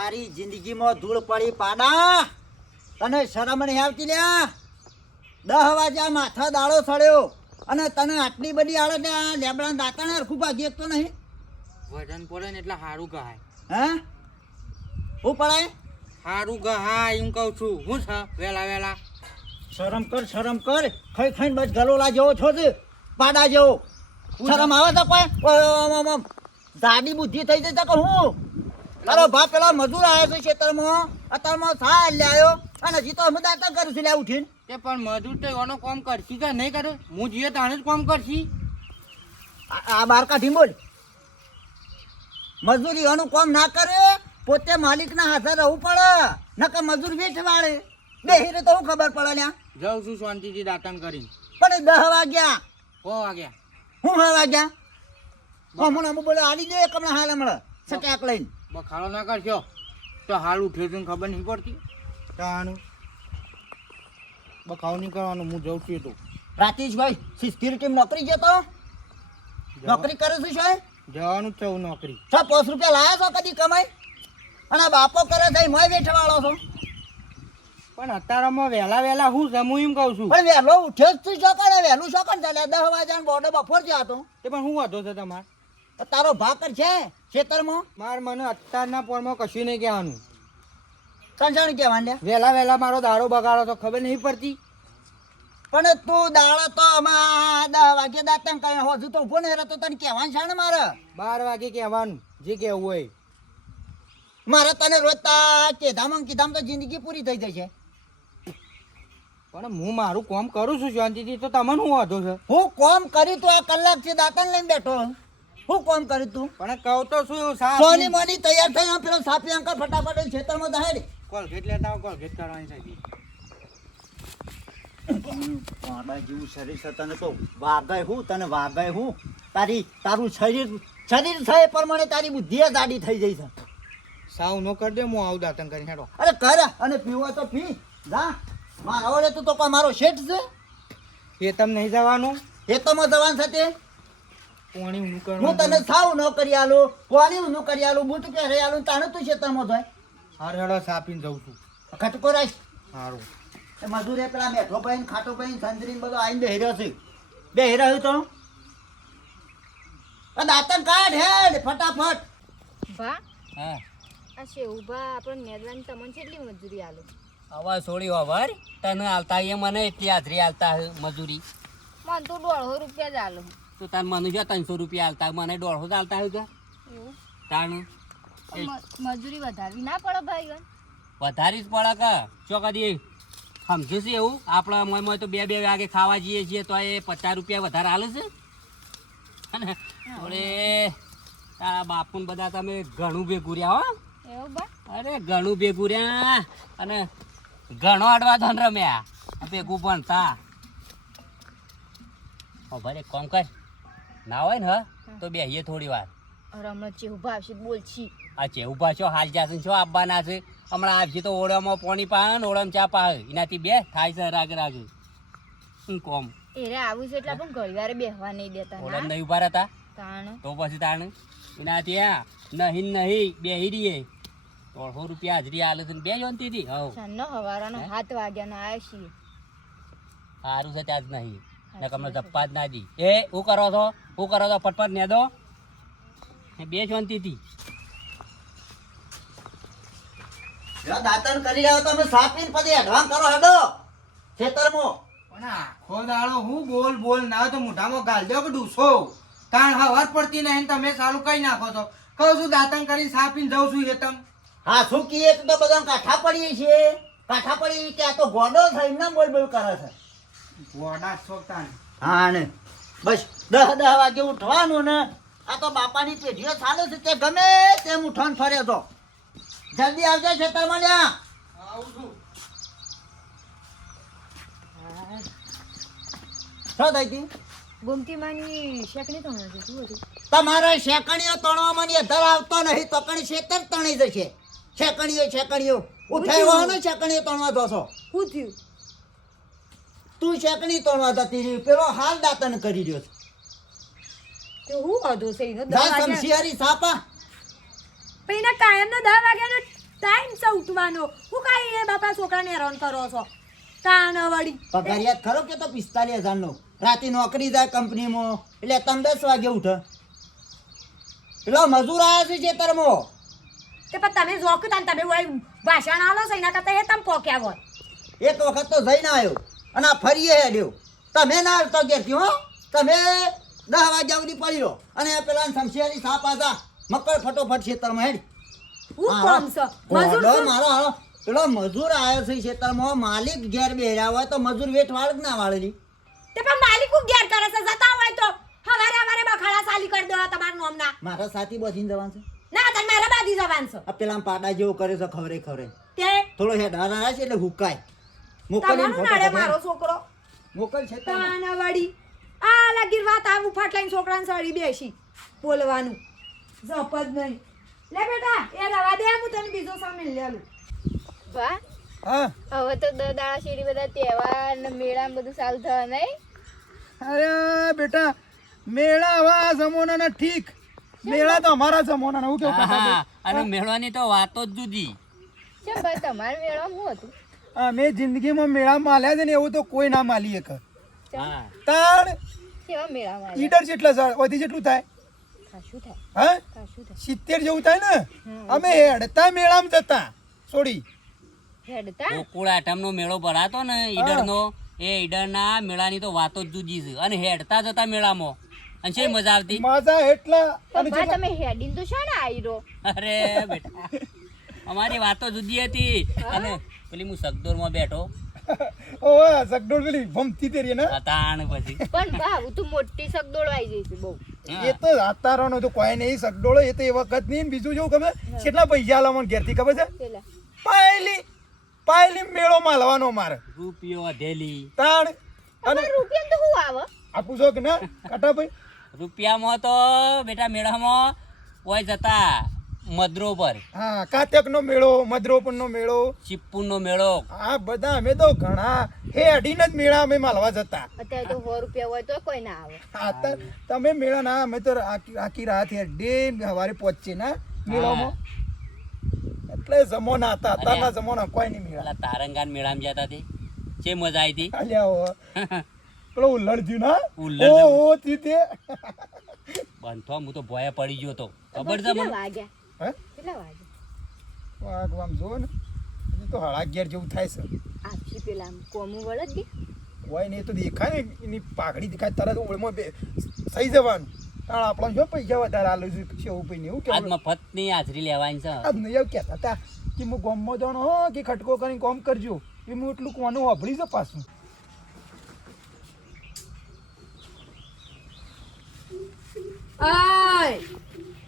તારી જિંદગીમાં ધૂળ પડી પાડા તને શરમ નહીં આવતી લ્યા 10 વાગ્યા માથા દાડો સડ્યો અને તને આટલી બધી આળે ને આ લેબડા દાંતણ હરખું ભાગી તો નહીં વજન પડે ને એટલે હારું ગહાય હે હું પડાય હારું ગહાય એમ કહું છું હું છે વેલા શરમ કર ખાઈ ખાઈને બસ ગલોલા જેવો છો છે પાડા જેવો શરમ આવે તો કોઈ જાડી બુદ્ધિ થઈ જશે કે હું તારો બાપ પેલા મજૂર આવ્યો છે ખેતરમાં અત્યારમાં સા લે આવ્યો અને હજી તો અમે દાંતા કરું છું લે ઉઠીને તે પણ મજૂર તો એનો કામ કરશી કે નહીં કરે હું જીએ તાણે જ કામ કરશી આ બાર કાઢી બોલ મજૂરી એનું કામ ના કરે પોતે માલિકના હાથે રહેવું પડે નકર મજૂર વેઠ વાળે બેહીને તો હું ખબર પડે લ્યા જાઉં છું શાંતિથી દાતન કરીને પણ 10 વાગ્યા 6 વાગ્યા હું 6 વાગ્યા હમણાં બોલે આલી દે કમણા હાલ હમણાં સટાક લઈને બખાડો ના કરશો તો હાલ ઉઠ્યો છે ખબર નહીં પડતી તાનું બખાવ નહીં કરવાનું હું જઉં છું તો રાતીશભાઈ સિક્યુરિટી નોકરી જતો નોકરી કરે છે શું જવાનું જ છે હું નોકરી 5 રૂપિયા લાયા છો કદી કમાઈ અને આ બાપો કરે છે મોય બેઠવાળો છો પણ અત્યારમાં વહેલા હું જમું એમ કહું છું પણ વહેલો ઉઠ્યો જ તું શોકણ વહેલું શોકણ ચાલે 10 વાગ્યા બોર્ડે બફોર જ્યાં હતો એ પણ હું વાંધો છે તમારે તારો ભાકર છે ખેતરમાં મને અત્યારના પોરમાં કશું નહીં કહેવાનું કંસાણ કહેવાનું વહેલા મારો દાડો બગાડો તો ખબર નહીં પડતી પણ તું દાડો તો અમે 10 વાગે દાતન કઈ હજુ તો ઉભો નહીં રહેતો તને કહેવાનું છે ને મારે 12 વાગે કહેવાનું જે કહેવું હોય મારે તને રોજ કીધામ તો જિંદગી પૂરી થઈ જશે પણ હું મારું કામ કરું છું શાંતિથી તો તમને શું વાંધો છે હું કામ કરી તું આ કલાક થી દાતન લઈને બેઠો હું કામ કરી તું પણ કહું તો શું સોની મોની તૈયાર થઈ પેલો સાપી અંકલ ફટાફટ ખેતરમાં દહાડ કોલગેટ લેતા આવો કોલગેટ કરવાની થાય પાડા જેવું શરીર છે તને તો વાગાય હું તને વાગાય હું તારું શરીર છે એ પ્રમાણે તારી બુદ્ધિ જાડી થઈ જઈ છે સાવ નો કરી દે હું આવું દાતન કરી હેડો અરે કર અને પીવો તો પી જા મારા ઓલે તું તો કોઈ મારો શેઠ છે એ તમ નહીં જવાનું એ તો માં જવાન સાથે પાણી ઊનું કરવાનું હું તને સાવ ન કરી આલું પાણી ઊનું કરી આલું બૂટ પહેરી આલું તાણે તું ખેતરમાં જાય હાર હેડો સાપીને જઉં છું ખટકો રાખ સારું એ મજૂરે પેલા મેઠો પાઈને ખાટો પાઈને સંજરીને બધો આવીને બેહી છે બેહી રહ્યું તો દાંતન કાઢ હેડ ફટાફટ ભા હા આ શેવભા આપણને નેદવાની તમને કેટલી મજૂરી આલો હવે છોડી ખબર તને આલતા એ મને એટલી હાજરી આલતા મજૂરી મને તો 150 રૂપિયા જ આલો તો તને મને જો 300 રૂપિયા આલતા મને 150 જ આલતા હોય કે એવું તાણ મજૂરી વધારવી ના પડે ભાઈ વધારી જ પડે કે શું કદી સમજુ છે એવું આપણે મોય તો 2 વાગે ખાવા જઈએ છીએ તો એ 50 રૂપિયા વધારે આલે છે અને ઓલે તારા બાપુને બધા તમે ઘણું ભેગું રહ્યા હો એવું બા અરે ઘણું ભેગું રહ્યા અને ઘણો અડવા ધન રમ્યા ભેગું ભણતા ભાઈ કોમ કર ના હોય ને તો બેહીએ થોડી વાર હમણાં ચેવભા આવશે બોલછી આ ચેવું છો હાલ જશે શું આપવાના છે હમણાં આવશે તો ઓળામાં પાણી પાવે ને ઓળામાં ચા પાવે એનાથી બે થાય છે રાગ શું કોમ એરે આવું છે એટલે પણ ઘડીવારે બેહવા નહીં દેતા ઓળામ નહીં ઉભા રહેતા તાણ તો પછી તાણ એનાથી હા નહીં બેહી રહીએ 150 રૂપિયા હાજરી આલે છે બે જોનતી હવ સાંજનો હવારાના 7 વાગ્યાના આવ્યા છીએ સારું છે ત્યાં જ નહીં ને તમને ધપ્પા જ ના દી એ શું કરો છો ફટફટ ને દો બે જોનતી દાંતન કરી રહ્યો તમે સાપીને પછી એડવાન્સ કરો હેડો ખેતરમાં પણ આખો દાડો હું બોલ ના તો મોઢામાં ગાલ દો કે ડૂસો તાણ હવાર પડતી નહીં તમે ચાલુ કઈ નાખો છો કહું છું દાતન કરી સાપીને જાઉં છું એ તમ હા શું કીએ તો બધા કાઠા પડીએ છીએ કાઠા પડી કે આ તો ગોડો થઈને ના બોલ કરે છે ગોડા છોકતા હા ને બસ 10 વાગે ઉઠવાનું ને આ તો બાપાની પેઢીઓ ચાલે છે તે ગમે તેમ ઉઠવાનું ફરે તો જલ્દી આવજો ખેતરમાં લ્યા આવું છું શું થઈ હતી ગુમતી માની શેકણી તો નથી શું હતું તમારે શેકણીઓ તણવામાં ની અધર આવતો નહીં તો કણી શેતર તણી જશે શેકણીઓ ઉઠાવ્યો ને શેકણીઓ તણવા દોસો શું થયું તું શેકણી તણવા જતી પેલો હાલ દાતન કરી રહ્યો છે તો હું વાંધો છે એનો જા સમશિયારી સાપા પણ એના કાયમનો 10 વાગ્યાનો ટાઈમ છે ઉઠવાનો હું કાંઈ એ બાપા છોકરાને હેરાન કરો છો તાણ વળી પગારિયાત ખરો કે તો 45,000 નો રાતે નોકરી જાય કંપનીમાં એટલે તમે 10 વાગે ઉઠે પેલો મજૂર આવ્યો છે ખેતરમાં તે પણ તમે જોકતા ને તમે વળી ભાષણ આલો છો એના કરતા એ તમે પોક્યા હોત એક વખત તો જઈને આવ્યો અને આ ફરીએ હેડ્યો તમે ના આવતો ઘેરથી હો તમે 10 વાગ્યા સુધી પડ્યો અને પેલા શમશેરી સાપ આજા મકર ફટોફટ ખેતરમાં હેડ હું કોમ છો મજૂર ગોડો છું. મારો હાલો પેલો મજૂર આવ્યો છે ખેતરમાં માલિક ઘેર બેહ્યા હોય તો મજૂર વેઠ વાળ જ ના વાળેલી તે પણ માલિક હું ઘેર કરે છે જતા હોય તો હવારે બખાડા સાલી કરી દો તમારા નોમના મારા સાથી બસીને જવાનું છે ના તને મારા બાદી જવાન છે આ પેલા પાડા જેવો કરે છે ખવરે તે થોડો હેડ હારા છે એટલે હુકાય તમારું નાડે મારો છોકરો મોકલ છે તાણ વળી આ લગી વાત આવું ફાટલાઈન છોકરાને સળી બેસી બોલવાનું જપ જ નહીં લે બેટા એ રવા દે હું તને બીજો સામે લેલું વાહ હા હવે તો દાડા શેરી બધા તહેવાર ને મેળા ને બધું ચાલુ થવા નહીં અરે બેટા મેળા હવે આ જમાનાના ઠીક મેળા તો અમારા જમાનાના હું કેવું હા, અને મેળવાની તો વાતો જ જુદી. છે ભાઈ તમારે મેળામાં શું હતું અમે જિંદગીમાં મેળા માલ્યા છે ને એવું તો કોઈ ના માલી એક હા તાણ કેવા મેળામાં ઈડર જેટલા સર વધી જેટલું થાય ખાસું થાય હા ખાસું થાય 70 જેવું થાય ને અમે હેડતા મેળામાં જતા છોડી હેડતા ગોકુળ આઠમનો મેળો ભરાતો ને ઈડરનો એ ઈડરના મેળાની તો વાતો જ જુદી છે અને હેડતા જતા મેળામાં અને છે મજા આવતી. માજા એટલા અને ભાઈ તમે હેડીને તો શા ને આવી રહો અરે બેટા અમારી વાતો જુદી હતી અને પેલી હું સગદોરમાં બેઠો ઓવા સગડોળ પેલી ભમતી તેરી ને તાણ પછી પણ ભાવ તું મોટી સગદોડ આવી જઈશ બહુ એ તો આતારાનો તો કોઈ નહીં સગડોળો એ તો એ વખત નહીં ને બીજું જેવું ખબર કેટલા પૈસા આલા મને ઘેરથી ખબર છે પેલા પાયલી મેળો માલવાનો મારે રૂપિયો વધેલી તાણ અને તમારે રૂપિયા તો શું આવે આપું છો કે ના કાટા ભાઈ રૂપિયામાં તો બેટા મેળામાં કોઈ જતા મદરો પર હા કાતકનો મેળો મધરોપણનો મેળો ચીપ્પુનો મેળો આ બધા અમે તો ઘણા હેડીને જ મેળા અમે માલવા જતા અત્યારે તો 100 રૂપિયા હોય તો કોઈ ના આવે આ તો તમે મેળા ના અમે તો આખી રાત હેડે સવારે પહોંચીએ ના મેળામાં એટલે જમોના હતા અત્યારના જમોના કોઈ નહીં મેળા પેલા તારંગાન મેળામાં જતા તે જે મજા આવી હતી અલ્યા પેલો ઉલ્લડજી ના ઉલ્લડ. ઓ તે બંધો હું તો ભોય પડી ગયો તો ખબર છે કેટલા મને વાગ્યા હે કેટલા વાગ્યા વાગ આમ જો ને હજી તો 11:30 જેવું થાય છે આપસી પેલા આમ કોમું વળદ ગઈ હોય ને એ તો દેખાય ને એની પાઘડી દેખાય તરત ઓળમાં થઈ જવાનું તાણ આપણને જો પૈસા વધારે આલું છું કેવું પૈને એવું આજ કેવું મફતની હાજરી લેવાની છે આજ નહીં એવું કહેતા હતા કે હું ગોમમાં જવાનો હો કે ખટકો કરીને કોમ કરજો એ હું એટલું કોનું વાપરી છે પાછું આય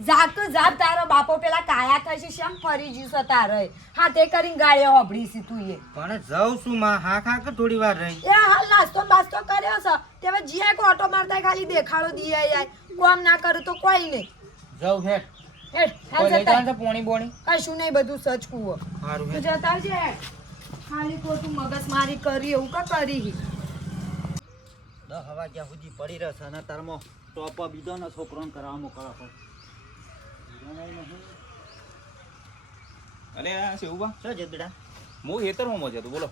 જાગ તો જાગ તારો બાપો પેલા કાયા થશે શેમ ફરી જીસ તારે હા તે કરીને ગાળ્યો હોભળી સી તું એ પણ જાઉં છું માં હા ખા કે થોડી વાર રહી એ હાલ નાસ્તો બાસ્તો કર્યો છે તે હવે જીયા કો ઓટો મારતા ખાલી દેખાડો દીયા યાર કોમ ના કરું તો કોઈ નહીં જાઉં હેડ હેડ કોઈ લઈ હાલ જાય પોણી બોણી કશું નહીં બધું સચ કુવો સારું તું હેડ જતા આવજે ખાલી ખોટું મગજ મારી કરી એવું કા કરી 10 વાગ્યા સુધી પડી રહેશે અને તારમાં ટોપ બીજો ને છોકરોને કરાવવા મોકલવા પડે અરે આ શેવબા શું છે બેટા હું હેતરમાં મજા તું બોલો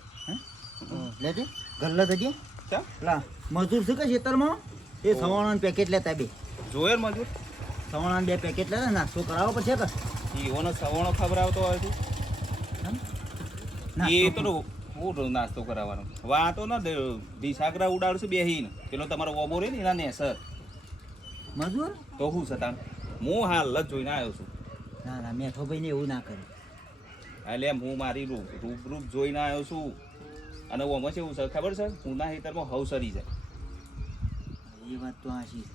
લેજે ગલ્લા જજે ચા લા મજૂર છે કે ખેતરમાં એ સવાણાનું પેકેટ લેતા બે જોયર મજૂર સવાણાનું 2 પેકેટ લેતા નાસ્તો કરાવવો પડશે કે ઈઓનો સવાણો ખબર આવતો હોય તું એ તો હું નાસ્તો કરાવવાનો વાતો ના દિશાકરા ઉડાડશું બેહીને પેલો તમારો ઓબો રે ને એના નેસર મજૂર તો હું સતાન હું હાલ જ જોઈને આવ્યો છું ના ના મેઠો ભાઈ ને એવું ના કરે એટલે હું મારી રૂપ જોઈને આવ્યો છું અને ઓમાં છે એવું છે ખબર છે ઉના હેતરમાં હવ સરી જાય એ વાત તો હાચી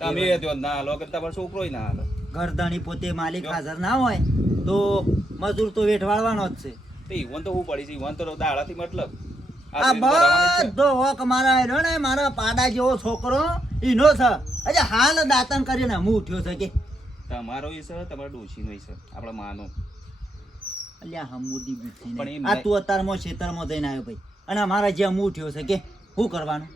તમે જો ના હાલો કે તમારો છોકરો ના હાલો ગરદણી પોતે માલિક હાજર ના હોય તો મજૂર તો વેઠવાડવાનો જ છે તો ઈવન તો હું પડી છે ઈવન તો દાડાથી મતલબ આ બધો હોક મારા હેરો ને મારા પાડા જેવો છોકરો ઈનો છે અજે હાલ દાતન કરીને હું ઉઠ્યો છે કે તમારો ઈ છે તમારા ડોશીનો ઈ છે આપણા માનો અલ્યા હમુદી બુદ્ધિ પણ ને એમ આ નહીં. તું અત્યારમાં ખેતરમાં જઈને આવ્યો ભાઈ અને અમારા જ્યાં હું ઉઠ્યો છે કે શું કરવાનું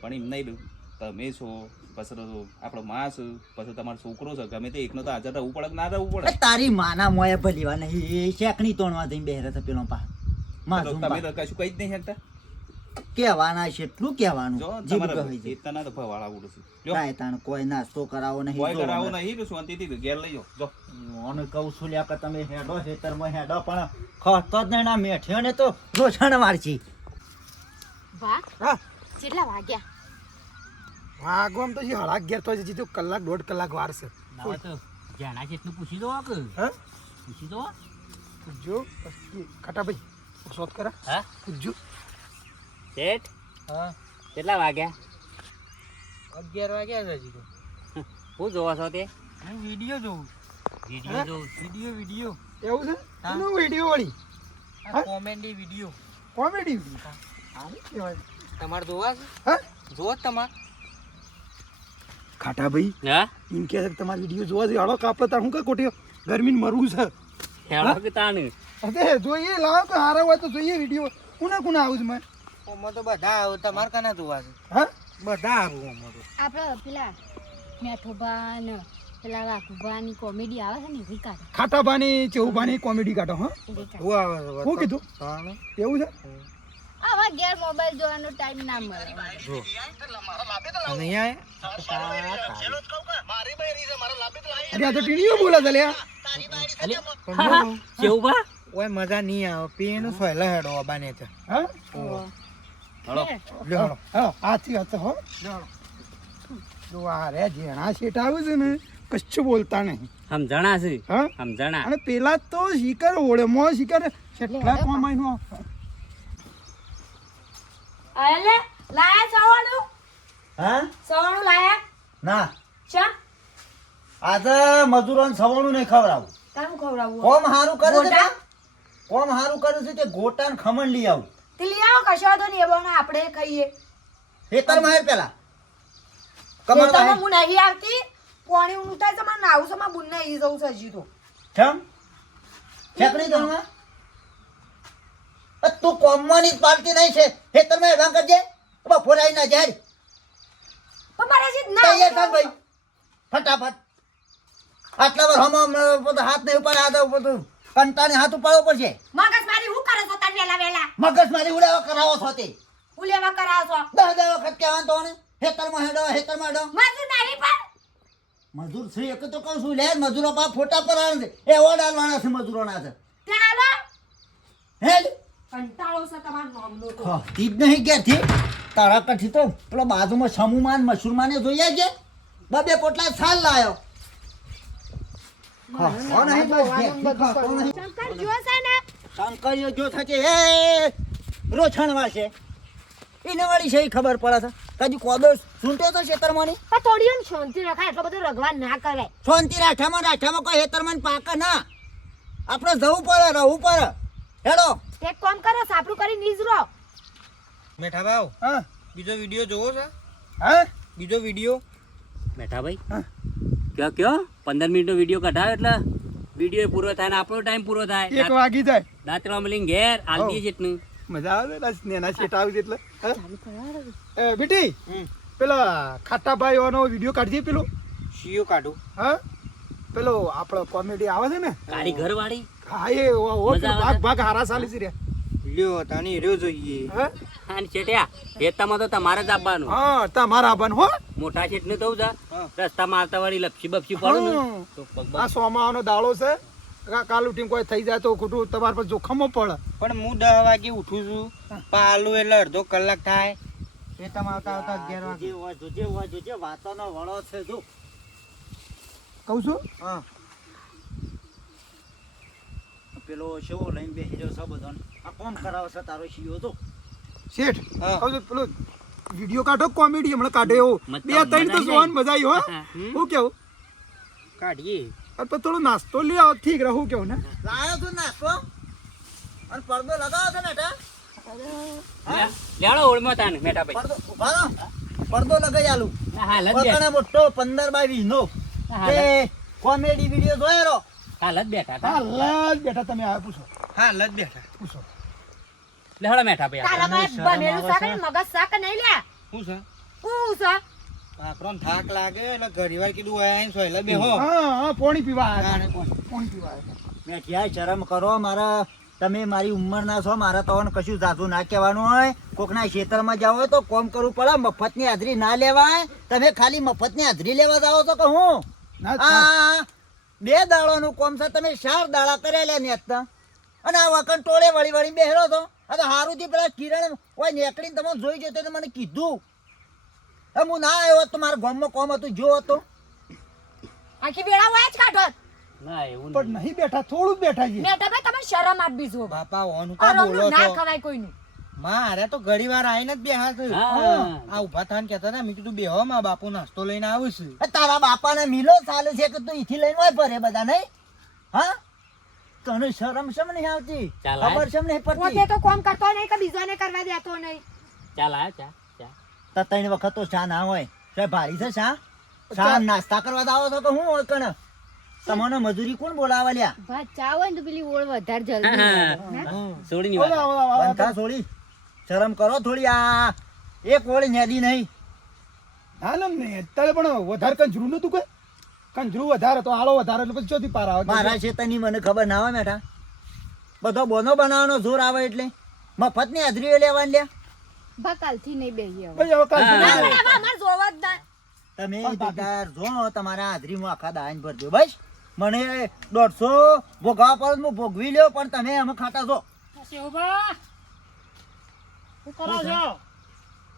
પણ એમ નહીં તમે છો પછી આપણો માં છે પછી તમારો છોકરો છે ગમે તે એકનો તો હાજર રહેવું પડે કે ના રહેવું પડે તારી માના મોએ ભલીવા નહીં એ શેકણી તોણવા જઈને બેહરે છે પેલો પા તો તમે તો કશું કહી જ નહીં શકતા કહેવાના છે એટલું કહેવાનું જો જીભ તમારે કહી છે. એટલા ના તો ફવાળા ઉડે છે જો કાંઈ તાણ કોઈ નાસ્તો કરાવો નહીં કોઈ જો કરાવો હમણાં. નહીં કે શાંતિથી ઘેર લઈ જાઓ જો હું કહું છું લ્યા કે તમે હેડો ખેતરમાં હેડો પણ ખતો જ નહીં ના મેઠ્યો ને તો રોછણ મારજી વાહ હા કેટલા વાગ્યા વાગવામ તો હજી 11:30 તો હજી તો કલાક 1.5 કલાક વાર છે ના તો જાણા છે એટલું પૂછી દો કે હા પૂછી દો જો ખટાભાઈ શોધ કરા હા પૂછજો શેઠ હા કેટલા વાગ્યા 11 વાગ્યા છે હજી તો હું જોવા છો તે હું વિડિયો જોઉં વિડીયો જોઉં વિડિયો એવું છે એનો વિડિયો વાળી કોમેડી વિડિયો કોમેડી આવું કહેવાય તમારે જોવા છે હા જોવો તમારે ખાટાભાઈ હા એમ કહે છે કે તમારે વિડિયો જોવા જોઈએ હાલો કાપડે તાર હું કઈ કોટી ગરમીને મરવું છે હેડો કે તાણ અરે જોઈએ લાવો કે હારા હોય તો જોઈએ વિડિયો કોના આવું છે મેં ઓમાં તો બધા આવો તમારે કના જોવા છે હા બધા આવું ઓમાં તો આપણે પેલા મેઠોબા ને પેલા વાઘુબાની કોમેડી આવે છે ને એવી કાઢે ખાટાભાની ચેવુભાની કોમેડી કાઢો હા એવી કાઢે. હું આવે છે હું કીધું એવું છે આવા ઘેર મોબાઈલ જોવાનો ટાઈમ ના મળે નહીં આય અરે આ તો ટીણીઓ બોલે છે લ્યા કેવું બા ઓય મજા નહીં આવે પીનું સોયલા હેડો અબાને છે હા હલો લ્યો હા આથી હાથ હો જો આ રે જેણા શેઠ આવ્યું છે ને કશું બોલતા નહીં સમજણા છે હા સમજણા અને પેલા તો શિકર ઓળે મો શિકર કેટલા કોમાઈનો અલે લાયા સવાણું હા સવાણું લાયા ના ચા આજે મજૂરોને સવાણું નહીં ખવડાવું તારું ખવડાવું કોમ હારું કરે છે ગોટા? ને? કોમ હારું કરે છે તે ગોટા ને ખમણ લઈ આવું તે લઈ આવો કશો વાંધો નહીં એ બહાને આપણે ખાઈએ ખેતરમાં હેર પેલા ખેતરમાં હું નહીં આવતી પાણી ઊંડું થાય છે મને નાવું છે મારા બુનને ઈ જવું છે હજી તો છમ છેકડી દોણમાં તું કોમવાની જ પાલતી નહીં છે ખેતરમાં હેડવા કરજે બપોરે આવીને જાય પણ મારે હજી ના તૈયાર થાન ભાઈ ફટાફટ આટલા વાર હમ બધું હાથ નહીં ઉપાડે આ તો બધું કંટાને હાથ ઉપાડવો પડશે મગજ મારી હું કરે છો તાર વેલા વેલા મગજ મારી ઉડાવા કરાવો છો તે હું લેવા કરાવો છો 10 વખત કહેવાનું તો ને ખેતરમાં હેડો મજૂર નહીં પણ મજૂર છે એક તો કહું છું લે મજૂરો પા ફોટા પર આવે છે એવોર્ડ આલવાના છે મજૂરોના છે ત્યાં આલો હેડ કંટાળો છે તમારો નામનો તો તી જ નહીં ઘેરથી તારા કઠી તો પેલો બાજુમાં સમુમાન મશરૂમાને જોઈએ છે બે પોટલા છાલ લાયો કોણ અહીં બસ ઘેરથી કોણ અહીં? શંકર જો છે ને શંકરીઓ જો થશે હે રોછણવા છે એને વળી છે ઈ ખબર પડે છે કદી કોદો સૂંટ્યો તો ખેતરમાંની પણ થોડી વાર શાંતિ રખાય એટલો બધો રગવાન ના કરાય શાંતિ રાઠામાં કોઈ ખેતરમાં પાકે ના આપણે જવું પડે રહવું પડે હેડો એક કામ કરો સાપડું કરી નીજરો મેઠા ભાવ હા બીજો વિડિયો જોવો છે હા બીજો વિડિયો બેઠા ભાઈ હા. કયો 15 મિનિટનો વિડીયો કઢાવ એટલે વિડીયો પૂરો થાય ને આપણો ટાઈમ પૂરો થાય 1 વાગી જાય દાંતરા મળીને ઘેર આલતી છે એટલું મજા આવે ને નેના શેઠ આવે છે એટલે હા? એ બેટી પેલા ખાટાભાઈઓનો વિડીયો કાઢજે પેલો સીઓ કાઢું હા પેલો આપણો કોમેડી આવે છે ને કાળી ઘરવાળી હા એ મજા આવે ભાગ હારા ચાલી છે રે લ્યો તાની રહ્યો જોઈએ હા અને ચેટ્યા ખેતરમાં તો તમારે જ આપવાનું હા તમારા આવવાનું હો મોટા શેઠ ને થવું છે રસ્તામાં આવતા વાળી લપસી બપસી પડું ને હા. તો પગ આ સોમાવાનો દાડો છે કાલ ઉઠીને કોઈ થઈ જાય તો ખોટું તમારે પર જોખમો પડે પણ હું 10 વાગે ઉઠું છું પાલું એટલે અડધો કલાક થાય એ તમે આવતા 11 વાગે જોજે વાતોનો વળો છે જો કહું છું હા પેલો શેવો લઈને બેસી રહ્યો છે બધાને આ કોમ કરાવે છે તારો શિયો તો શેઠ હા. કહું છું પેલો વિડીયો કાઢો કોમેડી હમણાં કાઢે એવો મજા 2-3 તો આવી જોવાનું મજા આવી હો હમ. હું કેવું કાઢીએ અને પછી થોડો નાસ્તો લઈ આવો ઠીક રહું કેવું ને લાયો તું નાસ્તો અને પડદો લગાવો છે ને ટા લેડો ઓળમાં તાને મેઠા ભાઈ પડદો ઉભા રહો પડદો લગાઈ આલું ના, હાલ જ બેઠા. પકડે મોટો 15x20 નો હા, તે કોમેડી વિડિયો જોયો રો હાલ જ બેઠા હતા. હાલ જ બેઠા તમે આ પૂછો હા લજ બેઠા પૂછો લેડો મેઠા ભાઈ તારા પાસે બનેલું શાક ને મગજ શાક નહીં લે શું છે હું છે આપણને થાક લાગે એટલે ઘડીવાર કીધું આઈને સોયલા બેહો હા પોણી પીવા આવ્યા તાણે કોણ? પોણી પીવા આવ્યા મેઠિયા શરમ કરો મારા, તમે મારી ઉંમરના છો, મારા તવન કશું જાતું ના કહેવાનું હોય. કોકના ખેતરમાં જાવ હોય તો કોમ કરવું પડે, મફતની હાજરી ના લેવાય. તમે ખાલી મફતની હાજરી લેવા જાઓ છો કે હું? ના, આ 2 દાડાનું કોમ છે, તમે 4 દાડા કરેલા નેતના અને આ વખત ટોળે વળી વળી બેહેલો છો. આ તો હારું થી પેલા કિરણ ઓય નીકળીને તમે જોઈ જતો તો મને કીધું. હું ના આવ્યો હોત તો મારા ગામમાં કોમ હતું, જો હતો. આખી વેળા હોય જ કાઢો ના એવું પણ નહીં બેઠા, થોડું જ બેઠા છીએ. મેટા ભાઈ તમે શરમ આપી જો બાપા ઓનું કા બોલો આરામનું ના છો ખવાય કોઈનું. મારે તો ઘડીવાર આઈને જ બેહા છે હા. આ ઉભા થઈને કહેતા હતા મેં કીધું બેહો માં બાપુ નાસ્તો લઈને આવું છું એ તારા બાપાને મિલો ચાલે છે કે તું ઈથી લઈને હોય ભરે બધા નહીં? હા, તને શરમ શમ નહીં આવતી? ચાલ, ખબર શમ નહીં પોતે પડતી? તો કોમ કરતો નહીં કે બીજાને કરવા દેતો નહીં. ચાલ આ ચા ચા તો 3 વખત તો ચા ના હોય. સાહેબ ભારી છે ચા નાસ્તા કરવા આવો છો કે હું હોય કણ? તમને મજૂરી કોણ બોલાવા લ્યા? ભાત ચા હોય ને તો પેલી ઓળ વધારે જલ્દી હા. સોડીની ઓલા, વાત ઓલા, ઓલા, બંધા છોડી શરમ કરો થોડી. આ એક ઓળી નેદી નહીં. હા ને મેં અત્યારે પણ વધારે કંજરું નતું કે કંજરું વધારે તો આળો વધારે એટલે પછી ચોથી પાર આવે મારા ખેતરની મને ખબર ના હોય મેઠા. બધો બોનો બનાવવાનો જોર આવે એટલે મફતની હાજરીઓ લેવાની લ્યા. ભા કાલથી નહીં બેહીએ હવે. ભાઈ હવે કાલ હા. ના પણ હવે અમારે જોવા જ ના. તમે પણ બાકી- બેકાર જો તમારા હાજરીમાં આખા દાન ભરજો બસ. મને 150 ભોગવા પર હું ભોગવી લ્યો, પણ તમે અમે ખાતા છો.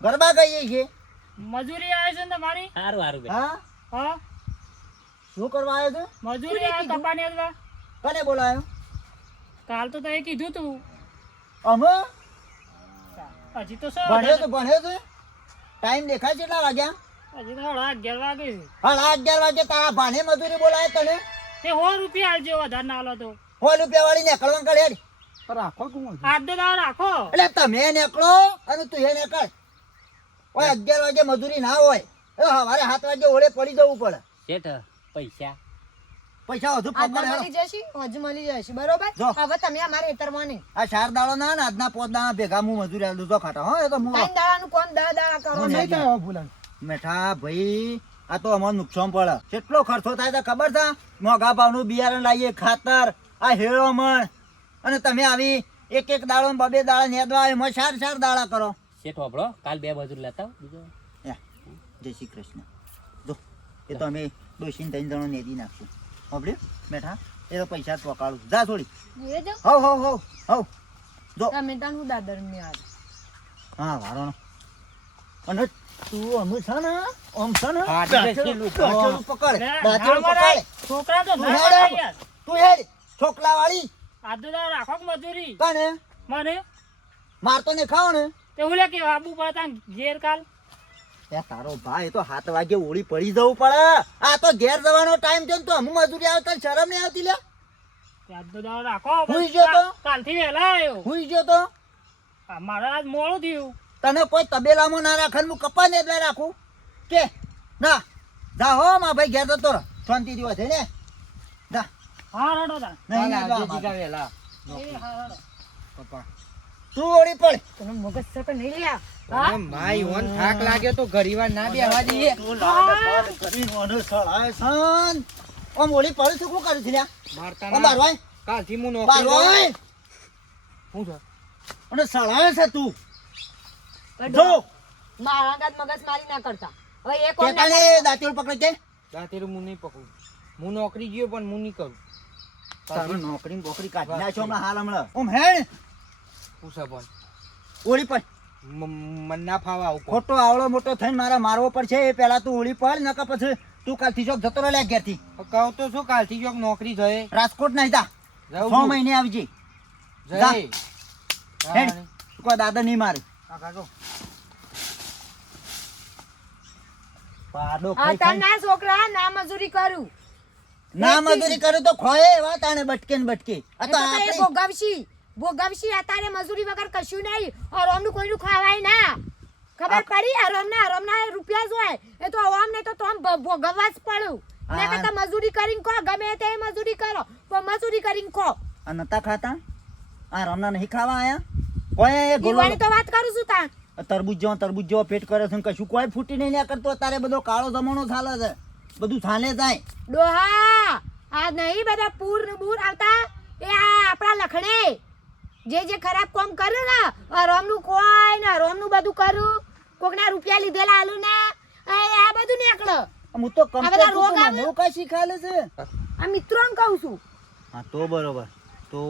ગરબા કહીએ છીએ. મજૂરી આવે છે ને તમારી સારું સારું બે હા, હા શું કરવા આવ્યો તું? મજૂરી આવે કપાની અથવા કોને બોલાયો? કાલ તો તમે કીધું તું અમે હજી તો શું ભણ્યો તો ટાઈમ દેખાય છે કેટલા વાગ્યા? હજી તો 11:30 વાગે છે 11:30 વાગે તારા ભાને મજૂરી બોલાય તને? તે 100 રૂપિયા આલજો વધારે ના આલો તો 100 રૂપિયા વાળી નીકળવા કડે. રાખો કોણ આજ દાવ રાખો એટલે તમે નીકળો અને તું એ નીકળ. ઓય 11 વાગે મજૂરી ના હોય, એ સવારે 7 વાગે ઓળે પડી જવું પડે. શેઠ પૈસા પૈસા વધુ આજના પકડ હેડો. મળી જશે હજુ મળી જશે બરોબર. જો. હવે તમે અમારે હેતરમાં નહીં. આ 4 દાડો ના ને આજના 5 દાડા ભેગા હું મજૂરી આલું તો ખાટા. હા, એ તો હું 3 દાડાનું કોમ 10 દાડા કરો. હું નહીં થાય ભૂલા મેઠા ભાઈ, આ તો અમારે નુકસાન પડે. કેટલો ખર્ચો થાય તો ખબર છે? મોંઘા ભાવનું બિયારણ લાવીએ, ખાતર, આ હેળોમણ, અને તમે આવી એક દાડો ને 2 દાડા નેદવા આવે, એમાં 4 દાડા કરો. શેઠ વાપરો કાલ 2 મજૂર લેતા આવો. બીજો યા, જય શ્રી કૃષ્ણ. જો એ તો અમે ડોશીને 3 જણો નેદી નાખશું. સાંભળ્યું મેઠા? એ તો પૈસા જ પકાડું. જા થોડી. નહીં જાઉં? હવ જો. તમે તાન હું દાદર ને આવ. હા, વારો. અને તું અમે છે ને આમ છે ને હા, દાંતેલું પકડ, ના, દાંતેલું ના મરાય. પકડ. છોકરા તો તું ના હેડ મરાય આમ. યાર. તું હેડ છોકલા વાળી આજ દાવ રાખો કે મજૂરી કને મને મારતો ને ખાવ ને. તે હું લે કે આબુ પડતા ઘેર કાલ એ તારો ભાઈ તો 7 વાગે ઓળી પડી જવું પડે. આ તો ઘેર જવાનો ટાઈમ છે ને તો અમુ મજૂરી આવતા શરમ નહીં આવતી લે. આજ દાવ રાખો હુઈ ગયો તો? કાલથી વહેલા આવ્યો હુઈ ગયો તો મારા આજ મોડું થયું તને કોઈ તબેલામાં ના રાખે ને હું કપા ને જ રાખું કે ના? જા હો માં ભાઈ ઘેર જતો રહો, શાંતિથી હોય છે ને. જા. હા રડો તા નહીં ના જા જીગા મારે. વેલા એ હા રડો પપ્પા તું ઓળી પડ. તને મગજ છે કે નહીં લ્યા. અરે માય ઓન થાક લાગ્યો તો ઘડીવાર ના બેહવા દઈએ તું લાડ પાડ કરીને મને સળાય સન. ઓમ ઓળી પડ શું કરું છે લ્યા? મારતા ઓમ ના બારવાય કાલથી હું નોકરી બારવાય હું છે અને સળાય છે તું. પણ જો મારા ગાત મગજ મારી ના કરતા. હવે એ કોમ ના કેતાને દાંતીઓ પકડે છે. દાંતેરું હું નહીં પકડું હું નોકરી ગયો પણ હું નહીં કરું તારું નોકરી બોકરી કાઢી નાખ્યો હમણાં હાલ હમણાં. ઓમ હેડ પૂછા પણ ઓળી પડ. મન ના ફાવા આવું ખોટો આવડો મોટો થઈને મારા મારવો પડશે. એ પહેલા તું ઓળી પડ, નકર પછી તું કાલથી ચોક જતો રહે ઘેરથી. કહું તો શું કાલથી જોક નોકરી જાય રાજકોટ નહીં જા, જાઉં 6 છું. મહિને આવજે. જય હેડ. કોઈ દાદા નહીં મારે. પાડો આ ખાઈ તાર ખાઈ. ના છોકરા ના મજૂરી કરું. ના મજૂરી કરે તો ખોય એવા તાણે બટકે ને બટકે. આ એ તો તો એ આપણે ભોગવશી અત્યારે મજૂરી વગર કશું નહીં. આરામનું કોઈનું ખાવાય ના. ખબર પડી? આરામના રૂપિયા જ હોય. એ તો આમ નહીં તો આમ ભોગવવા જ પડું. મેં હા. કહેતા મજૂરી કરીને ખો, ગમે તે મજૂરી કરો પણ મજૂરી કરીને ખો. આ નતા ખાતા. આ રમના નહીં ખાવા આયા. કોઈ ગોલો ઈવાની તો વાત કરું છું તાન. તરબૂચ જેવો પેટ કરે છે ને કશું કોઈ ફૂટી નહીં ના કરતો તારે બધો કાળો જમાનો ચાલે છે બધું થાને જાય ડોહા આ નહીં બધા પૂર ને બૂર આવતા એ આ આપણા લખણે જે ખરાબ કામ કરે ને હરામનું કોઈ ને હરામનું બધું કરું કોકના રૂપિયા લીધેલા આલુ ના આ બધું નીકળે હું તો આ બધા રોગ કમ્પ્લેટ આવે. નવું કઈ શીખાડે છે આ મિત્રોને કહું છું હા તો બરોબર તો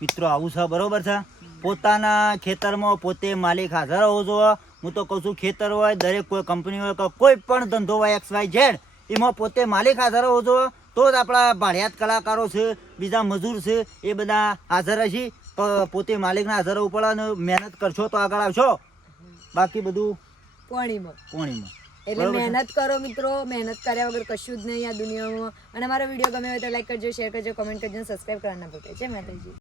મિત્રો આવું છે બરોબર છે પોતાના ખેતરમાં પોતે માલિક હાજર હોવો જોઈએ હું તો કહું છું ખેતર હોય દરેક કોઈ કંપની હોય કે કોઈ પણ ધંધો હોય XYZ એમાં પોતે માલિક હાજર હોવો જોઈએ તો જ આપણા ભાડિયાત કલાકારો છે બીજા મજૂર છે એ બધા હાજર હશે પોતે માલિકના હાજર હોવું પડે અને મહેનત કરશો તો આગળ આવશો બાકી બધું પોણીમાં પોણીમાં એટલે બરોબર છે. મહેનત કરો મિત્રો મહેનત કર્યા વગર કશું જ નહીં આ દુનિયામાં અને અમારો વિડીયો ગમે હોય તો લાઈક કરજો શેર કરજો કમેન્ટ કરજો સબસ્ક્રાઇબ કરવાના ભૂલતા જય માતાજી